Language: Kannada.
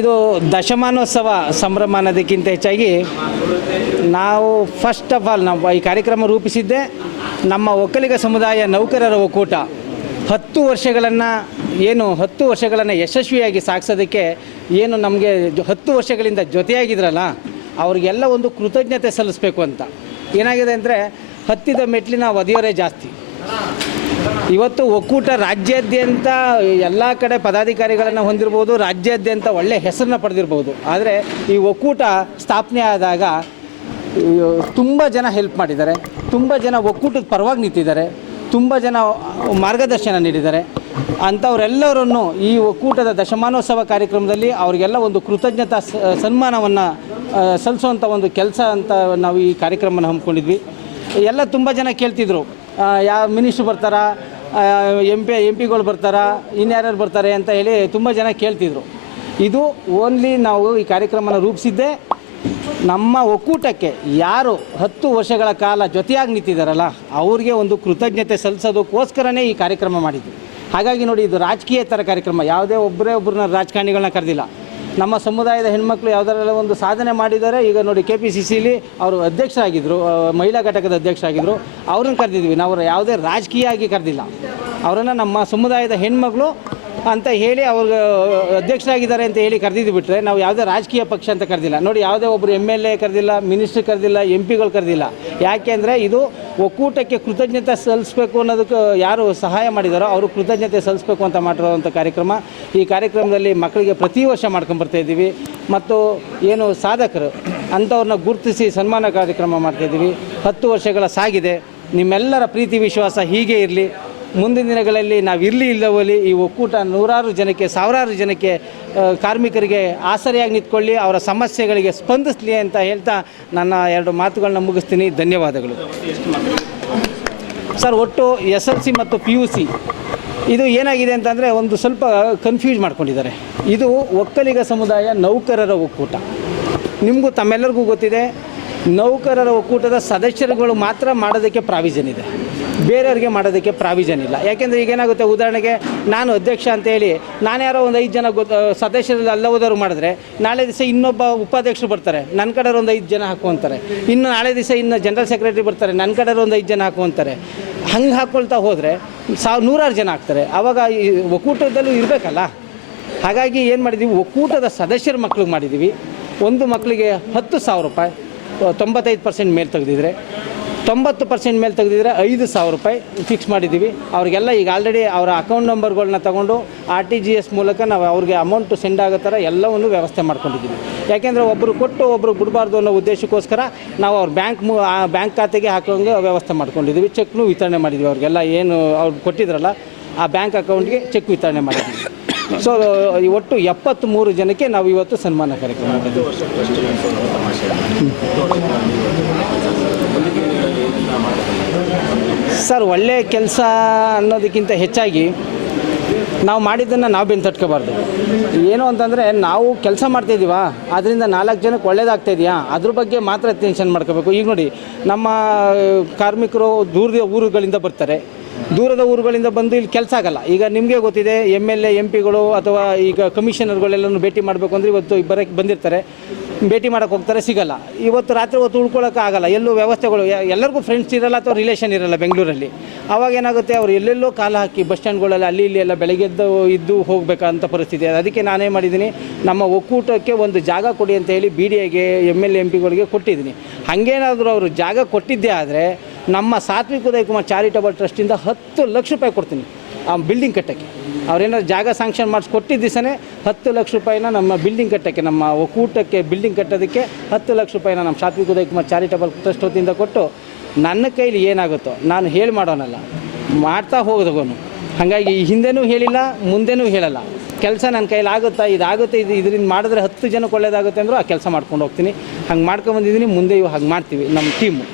ಇದು ದಶಮಾನೋತ್ಸವ ಸಂಭ್ರಮ ಅನ್ನೋದಕ್ಕಿಂತ ಹೆಚ್ಚಾಗಿ ನಾವು ಫಸ್ಟ್ ಆಫ್ ಆಲ್ ನಾವು ಈ ಕಾರ್ಯಕ್ರಮ ರೂಪಿಸಿದ್ದೆ ನಮ್ಮ ಒಕ್ಕಲಿಗ ಸಮುದಾಯ ನೌಕರರ ಒಕ್ಕೂಟ. ಹತ್ತು ವರ್ಷಗಳನ್ನು ಏನು ಹತ್ತು ವರ್ಷಗಳನ್ನು ಯಶಸ್ವಿಯಾಗಿ ಸಾಗಿಸೋದಕ್ಕೆ ಏನು ನಮಗೆ ಹತ್ತು ವರ್ಷಗಳಿಂದ ಜೊತೆಯಾಗಿದ್ರಲ್ಲ, ಅವ್ರಿಗೆಲ್ಲ ಒಂದು ಕೃತಜ್ಞತೆ ಸಲ್ಲಿಸಬೇಕು ಅಂತ. ಏನಾಗಿದೆ ಅಂದರೆ ಹತ್ತಿದ ಮೆಟ್ಲಿನ ಒದೆಯೋರೇ ಜಾಸ್ತಿ. ಇವತ್ತು ಒಕ್ಕೂಟ ರಾಜ್ಯಾದ್ಯಂತ ಎಲ್ಲ ಕಡೆ ಪದಾಧಿಕಾರಿಗಳನ್ನು ಹೊಂದಿರ್ಬೋದು, ರಾಜ್ಯಾದ್ಯಂತ ಒಳ್ಳೆಯ ಹೆಸರನ್ನ ಪಡೆದಿರ್ಬೋದು. ಆದರೆ ಈ ಒಕ್ಕೂಟ ಸ್ಥಾಪನೆ ಆದಾಗ ತುಂಬ ಜನ ಹೆಲ್ಪ್ ಮಾಡಿದ್ದಾರೆ, ತುಂಬ ಜನ ಒಕ್ಕೂಟದ ಪರವಾಗಿ ನಿಂತಿದ್ದಾರೆ, ತುಂಬ ಜನ ಮಾರ್ಗದರ್ಶನ ನೀಡಿದ್ದಾರೆ. ಅಂಥವರೆಲ್ಲರನ್ನು ಈ ಒಕ್ಕೂಟದ ದಶಮಾನೋತ್ಸವ ಕಾರ್ಯಕ್ರಮದಲ್ಲಿ ಅವರಿಗೆಲ್ಲ ಒಂದು ಕೃತಜ್ಞತಾ ಸನ್ಮಾನವನ್ನು ಸಲ್ಲಿಸುವಂಥ ಒಂದು ಕೆಲಸ ಅಂತ ನಾವು ಈ ಕಾರ್ಯಕ್ರಮವನ್ನು ಹಮ್ಮಿಕೊಂಡಿದ್ವಿ. ಎಲ್ಲ ತುಂಬ ಜನ ಕೇಳ್ತಿದ್ರು. ಯಾವ ಮಿನಿಸ್ಟ್ರು ಬರ್ತಾರಾ? ಎಂ ಪಿ ಎಂ ಪಿಗಳು ಬರ್ತಾರಾ, ಇನ್ಯಾರ್ಯಾರು ಬರ್ತಾರೆ ಅಂತ ಹೇಳಿ ತುಂಬ ಜನ ಕೇಳ್ತಿದ್ರು. ಇದು ಓನ್ಲಿ ನಾವು ಈ ಕಾರ್ಯಕ್ರಮನ ರೂಪಿಸಿದ್ದೇ ನಮ್ಮ ಒಕ್ಕೂಟಕ್ಕೆ ಯಾರು ಹತ್ತು ವರ್ಷಗಳ ಕಾಲ ಜೊತೆಯಾಗಿ ನಿಂತಿದ್ದಾರಲ್ಲ, ಅವ್ರಿಗೆ ಒಂದು ಕೃತಜ್ಞತೆ ಸಲ್ಲಿಸೋದಕ್ಕೋಸ್ಕರನೇ ಈ ಕಾರ್ಯಕ್ರಮ ಮಾಡಿದ್ವಿ ಹಾಗಾಗಿ ನೋಡಿ, ಇದು ರಾಜಕೀಯ ಥರ ಕಾರ್ಯಕ್ರಮ. ಯಾವುದೇ ಒಬ್ಬರೇ ಒಬ್ಬರನ್ನ ರಾಜಕಾರಣಿಗಳನ್ನ ಕರೆದಿಲ್ಲ. ನಮ್ಮ ಸಮುದಾಯದ ಹೆಣ್ಮಕ್ಳು ಯಾವುದರಲ್ಲ ಒಂದು ಸಾಧನೆ ಮಾಡಿದ್ದಾರೆ. ಈಗ ನೋಡಿ ಕೆ ಪಿ ಸಿ ಸಿಲಿ ಅವರು ಅಧ್ಯಕ್ಷರಾಗಿದ್ದರು ಆಗಿದ್ರು ಮಹಿಳಾ ಘಟಕದ ಅಧ್ಯಕ್ಷರಾಗಿದ್ದರು ಅವ್ರನ್ನ ಕರೆದಿದ್ವಿ. ನಾವು ಯಾವುದೇ ರಾಜಕೀಯ ಆಗಿ ಕರೆದಿಲ್ಲ. ಅವರನ್ನು ನಮ್ಮ ಸಮುದಾಯದ ಹೆಣ್ಮಗಳು ಅಂತ ಹೇಳಿ ಅವ್ರಿಗೆ ಅಧ್ಯಕ್ಷರಾಗಿದ್ದಾರೆ ಅಂತ ಹೇಳಿ ಕರೆದಿದ್ದು ಬಿಟ್ಟರೆ ನಾವು ಯಾವುದೇ ರಾಜಕೀಯ ಪಕ್ಷ ಅಂತ ಕರೆದಿಲ್ಲ. ನೋಡಿ, ಯಾವುದೇ ಒಬ್ಬರು ಎಂ ಎಲ್ ಎ ಕರೆದಿಲ್ಲ, ಮಿನಿಸ್ಟ್ರ್ ಕರೆದಿಲ್ಲ, ಎಂ ಪಿಗಳು ಕರೆದಿಲ್ಲ. ಯಾಕೆಂದರೆ ಇದು ಒಕ್ಕೂಟಕ್ಕೆ ಕೃತಜ್ಞತೆ ಸಲ್ಲಿಸಬೇಕು ಅನ್ನೋದಕ್ಕೆ ಯಾರು ಸಹಾಯ ಮಾಡಿದಾರೋ ಅವರು ಕೃತಜ್ಞತೆ ಸಲ್ಲಿಸಬೇಕು ಅಂತ ಮಾಡಿರೋವಂಥ ಕಾರ್ಯಕ್ರಮ. ಈ ಕಾರ್ಯಕ್ರಮದಲ್ಲಿ ಮಕ್ಕಳಿಗೆ ಪ್ರತಿ ವರ್ಷ ಮಾಡ್ಕೊಂಡು ಇದ್ದೀವಿ. ಮತ್ತು ಏನು ಸಾಧಕರು ಅಂಥವ್ರನ್ನ ಗುರುತಿಸಿ ಸನ್ಮಾನ ಕಾರ್ಯಕ್ರಮ ಮಾಡ್ತಾಯಿದ್ದೀವಿ ಹತ್ತು ವರ್ಷಗಳ ಸಾಗಿದೆ. ನಿಮ್ಮೆಲ್ಲರ ಪ್ರೀತಿ, ವಿಶ್ವಾಸ ಹೀಗೆ ಇರಲಿ. ಮುಂದಿನ ದಿನಗಳಲ್ಲಿ ನಾವು ಇರಲಿ ಇಲ್ಲವಲ್ಲಿ ಈ ಒಕ್ಕೂಟ ನೂರಾರು ಜನಕ್ಕೆ, ಸಾವಿರಾರು ಜನಕ್ಕೆ ಕಾರ್ಮಿಕರಿಗೆ ಆಸರೆಯಾಗಿ ನಿಂತ್ಕೊಳ್ಳಿ, ಅವರ ಸಮಸ್ಯೆಗಳಿಗೆ ಸ್ಪಂದಿಸಲಿ ಅಂತ ಹೇಳ್ತಾ ನನ್ನ ಎರಡು ಮಾತುಗಳನ್ನ ಮುಗಿಸ್ತೀನಿ. ಧನ್ಯವಾದಗಳು. ಸರ್, ಒಟ್ಟು ಎಸ್ ಎಲ್ ಸಿ ಮತ್ತು ಪಿ ಯು ಸಿ, ಇದು ಏನಾಗಿದೆ ಅಂತಂದರೆ ಒಂದು ಸ್ವಲ್ಪ ಕನ್ಫ್ಯೂಸ್ ಮಾಡ್ಕೊಂಡಿದ್ದಾರೆ. ಇದು ಒಕ್ಕಲಿಗ ಸಮುದಾಯ ನೌಕರರ ಒಕ್ಕೂಟ. ನಿಮಗೂ ತಮ್ಮೆಲ್ಲರಿಗೂ ಗೊತ್ತಿದೆ, ನೌಕರರ ಒಕ್ಕೂಟದ ಸದಸ್ಯರುಗಳು ಮಾತ್ರ ಮಾಡೋದಕ್ಕೆ ಪ್ರಾವಿಷನ್ ಇದೆ. ಬೇರೆಯವ್ರಿಗೆ ಮಾಡೋದಕ್ಕೆ ಪ್ರಾವಿಷನ್ ಇಲ್ಲ. ಯಾಕೆಂದರೆ ಈಗ ಏನಾಗುತ್ತೆ ಉದಾಹರಣೆಗೆ ನಾನು ಅಧ್ಯಕ್ಷ ಅಂತ ಹೇಳಿ, ನಾನು ಯಾರೋ ಒಂದು ಐದು ಜನ ಗೊತ್ತ, ಸದಸ್ಯರಲ್ಲಿ ಅಲ್ಲ ಹೋದವರು ಮಾಡಿದ್ರೆ, ನಾಳೆ ದಿವಸ ಇನ್ನೊಬ್ಬ ಉಪಾಧ್ಯಕ್ಷರು ಬರ್ತಾರೆ ನನ್ನ ಕಡೆ ಒಂದು ಐದು ಜನ ಹಾಕುವಂತಾರೆ ಇನ್ನು ನಾಳೆ ದಿವಸ ಇನ್ನು ಜನರಲ್ ಸೆಕ್ರೆಟರಿ ಬರ್ತಾರೆ ನನ್ನ ಕಡೆ ಒಂದು ಐದು ಜನ ಹಾಕುವಂತಾರೆ ಹಂಗೆ ಹಾಕ್ಕೊಳ್ತಾ ಹೋದರೆ, ಸಾವ್, ನೂರಾರು ಜನ ಆಗ್ತಾರೆ. ಆವಾಗ ಈ ಒಕ್ಕೂಟದಲ್ಲೂ ಇರಬೇಕಲ್ಲ? ಹಾಗಾಗಿ ಏನು ಮಾಡಿದ್ದೀವಿ ಒಕ್ಕೂಟದ ಸದಸ್ಯರ ಮಕ್ಳಿಗೆ ಮಾಡಿದ್ದೀವಿ ಒಂದು ಮಕ್ಕಳಿಗೆ ಹತ್ತು ಸಾವಿರ ರೂಪಾಯಿ, ತೊಂಬತ್ತೈದು ಪರ್ಸೆಂಟ್ ಮೇಲೆ ತೆಗೆದಿದ್ರೆ ತೊಂಬತ್ತು ಪರ್ಸೆಂಟ್ ಮೇಲೆ ತೆಗೆದಿದ್ರೆ ಐದು ಸಾವಿರ ರೂಪಾಯಿ ಫಿಕ್ಸ್ ಮಾಡಿದ್ದೀವಿ. ಅವ್ರಿಗೆಲ್ಲ ಈಗ ಆಲ್ರೆಡಿ ಅವರ ಅಕೌಂಟ್ ನಂಬರ್ಗಳನ್ನ ತಗೊಂಡು ಆರ್ ಟಿ ಜಿ ಎಸ್ ಮೂಲಕ ನಾವು ಅವ್ರಿಗೆ ಅಮೌಂಟು ಸೆಂಡ್ ಆಗೋ ಥರ ಎಲ್ಲವನ್ನು ವ್ಯವಸ್ಥೆ ಮಾಡ್ಕೊಂಡಿದ್ದೀವಿ. ಯಾಕೆಂದರೆ ಒಬ್ಬರು ಕೊಟ್ಟು ಒಬ್ಬರು ಬಿಡಬಾರ್ದು ಅನ್ನೋ ಉದ್ದೇಶಕ್ಕೋಸ್ಕರ ನಾವು ಅವ್ರ ಬ್ಯಾಂಕ್ ಮು ಬ್ಯಾಂಕ್ ಖಾತೆಗೆ ಹಾಕೋಂಗೆ ವ್ಯವಸ್ಥೆ ಮಾಡ್ಕೊಂಡಿದ್ದೀವಿ. ಚೆಕ್ನು ವಿತರಣೆ ಮಾಡಿದ್ದೀವಿ ಅವ್ರಿಗೆಲ್ಲ. ಏನು ಅವ್ರು ಕೊಟ್ಟಿದ್ರಲ್ಲ, ಆ ಬ್ಯಾಂಕ್ ಅಕೌಂಟ್ಗೆ ಚೆಕ್ ವಿತರಣೆ ಮಾಡಿದ್ದೀವಿ. ಸೊ ಒಟ್ಟು ಎಪ್ಪತ್ತ್ಮೂರು ಜನಕ್ಕೆ ನಾವು ಇವತ್ತು ಸನ್ಮಾನ ಕಾರ್ಯಕ್ರಮ ಸರ್ ಒಳ್ಳೆಯ ಕೆಲಸ ಅನ್ನೋದಕ್ಕಿಂತ ಹೆಚ್ಚಾಗಿ ನಾವು ಮಾಡಿದ್ದನ್ನು ನಾವು ಬೆನ್ ತಟ್ಕೋಬಾರ್ದು. ಏನು ಅಂತಂದರೆ ನಾವು ಕೆಲಸ ಮಾಡ್ತಾಯಿದ್ದೀವಾ ಅದರಿಂದ ನಾಲ್ಕು ಜನಕ್ಕೆ ಒಳ್ಳೇದಾಗ್ತಾಯಿದೆಯಾ ಅದ್ರ ಬಗ್ಗೆ ಮಾತ್ರ ಟೆನ್ಷನ್ ಮಾಡ್ಕೋಬೇಕು. ಈಗ ನೋಡಿ, ನಮ್ಮ ಕಾರ್ಮಿಕರು ದೂರದ ಊರುಗಳಿಂದ ಬರ್ತಾರೆ. ದೂರದ ಊರುಗಳಿಂದ ಬಂದು ಇಲ್ಲಿ ಕೆಲಸ ಆಗಲ್ಲ. ಈಗ ನಿಮಗೆ ಗೊತ್ತಿದೆ ಎಂ ಎಲ್ ಎ ಎಂ ಪಿಗಳು ಅಥವಾ ಈಗ ಕಮಿಷನರ್ಗಳೆಲ್ಲನೂ ಭೇಟಿ ಮಾಡಬೇಕು ಅಂದರೆ ಇವತ್ತು ಬರೋಕ್ಕೆ ಬಂದಿರ್ತಾರೆ. ಭೇಟಿ ಮಾಡೋಕ್ಕೆ ಹೋಗ್ತಾರೆ, ಸಿಗಲ್ಲ. ಇವತ್ತು ರಾತ್ರಿ ಹೊತ್ತು ಉಳ್ಕೊಳ್ಳೋಕೆ ಆಗಲ್ಲ. ಎಲ್ಲೂ ವ್ಯವಸ್ಥೆಗಳು ಎಲ್ಲರಿಗೂ ಫ್ರೆಂಡ್ಸ್ ಇರಲ್ಲ ಅಥವಾ ರಿಲೇಷನ್ ಇರಲ್ಲ ಬೆಂಗಳೂರಲ್ಲಿ. ಅವಾಗ ಏನಾಗುತ್ತೆ, ಅವ್ರು ಎಲ್ಲೆಲ್ಲೋ ಕಾಲ ಹಾಕಿ ಬಸ್ ಸ್ಟ್ಯಾಂಡ್ಗಳಲ್ಲಿ ಅಲ್ಲಿ ಇಲ್ಲಿ ಎಲ್ಲ ಬೆಳಗ್ಗೆ ಎದ್ದು, ಇದ್ದು ಹೋಗಬೇಕಂತ ಪರಿಸ್ಥಿತಿ. ಅದಕ್ಕೆ ನಾನೇ ಮಾಡಿದ್ದೀನಿ. ನಮ್ಮ ಒಕ್ಕೂಟಕ್ಕೆ ಒಂದು ಜಾಗ ಕೊಡಿ ಅಂತ ಹೇಳಿ ಬಿ ಡಿ ಎಗೆ ಎಂ ಎಲ್ ಎಂ ಪಿಗಳಿಗೆ ಕೊಟ್ಟಿದ್ದೀನಿ. ಹಾಗೇನಾದರೂ ಅವರು ಜಾಗ ಕೊಟ್ಟಿದ್ದೇ ಆದರೆ ನಮ್ಮ ಸಾತ್ವಿಕ ಉದಯ್ ಕುಮಾರ್ ಚಾರಿಟಬಲ್ ಟ್ರಸ್ಟಿಂದ ಹತ್ತು ಲಕ್ಷ ರೂಪಾಯಿ ಕೊಡ್ತೀನಿ. ಆ ಬಿಲ್ಡಿಂಗ್ ಕಟ್ಟಕ್ಕೆ. ಅವ್ರೇನಾದ್ರು ಜಾಗ ಸ್ಯಾಂಕ್ಷನ್ ಮಾಡಿಸಿ ಕೊಟ್ಟಿದ್ದ ದಿವಸನೇ ಹತ್ತು ಲಕ್ಷ ರೂಪಾಯಿನ ನಮ್ಮ ಬಿಲ್ಡಿಂಗ್ ಕಟ್ಟಕ್ಕೆ, ನಮ್ಮ ಒಕ್ಕೂಟಕ್ಕೆ ಬಿಲ್ಡಿಂಗ್ ಕಟ್ಟೋದಕ್ಕೆ ಹತ್ತು ಲಕ್ಷ ರೂಪಾಯಿನ ನಮ್ಮ ಸಾತ್ವಿಕ ಉದಯ್ ಕುಮಾರ್ ಚಾರಿಟಬಲ್ ಟ್ರಸ್ಟ್ ವತಿಯಿಂದ ಕೊಟ್ಟು ನನ್ನ ಕೈಲಿ ಏನಾಗುತ್ತೋ ನಾನು ಹೇಳಿ ಮಾಡೋನಲ್ಲ, ಮಾಡ್ತಾ ಹೋಗೋದವನು. ಹಾಗಾಗಿ ಈ ಹಿಂದೆನೂ ಹೇಳಿಲ್ಲ, ಮುಂದೆನೂ ಹೇಳಲ್ಲ. ಕೆಲಸ ನನ್ನ ಕೈಲಿ ಆಗುತ್ತಾ, ಇದಾಗುತ್ತೆ, ಇದು ಇದರಿಂದ ಮಾಡಿದ್ರೆ ಹತ್ತು ಜನಕ್ಕೆ ಒಳ್ಳೇದಾಗುತ್ತೆ ಅಂದರೂ ಆ ಕೆಲಸ ಮಾಡ್ಕೊಂಡು ಹೋಗ್ತೀನಿ. ಹಂಗೆ ಮಾಡ್ಕೊಂಬಂದಿದ್ದೀನಿ ಮುಂದೆಯೂ ಹಾಗೆ ಮಾಡ್ತೀವಿ ನಮ್ಮ ಟೀಮು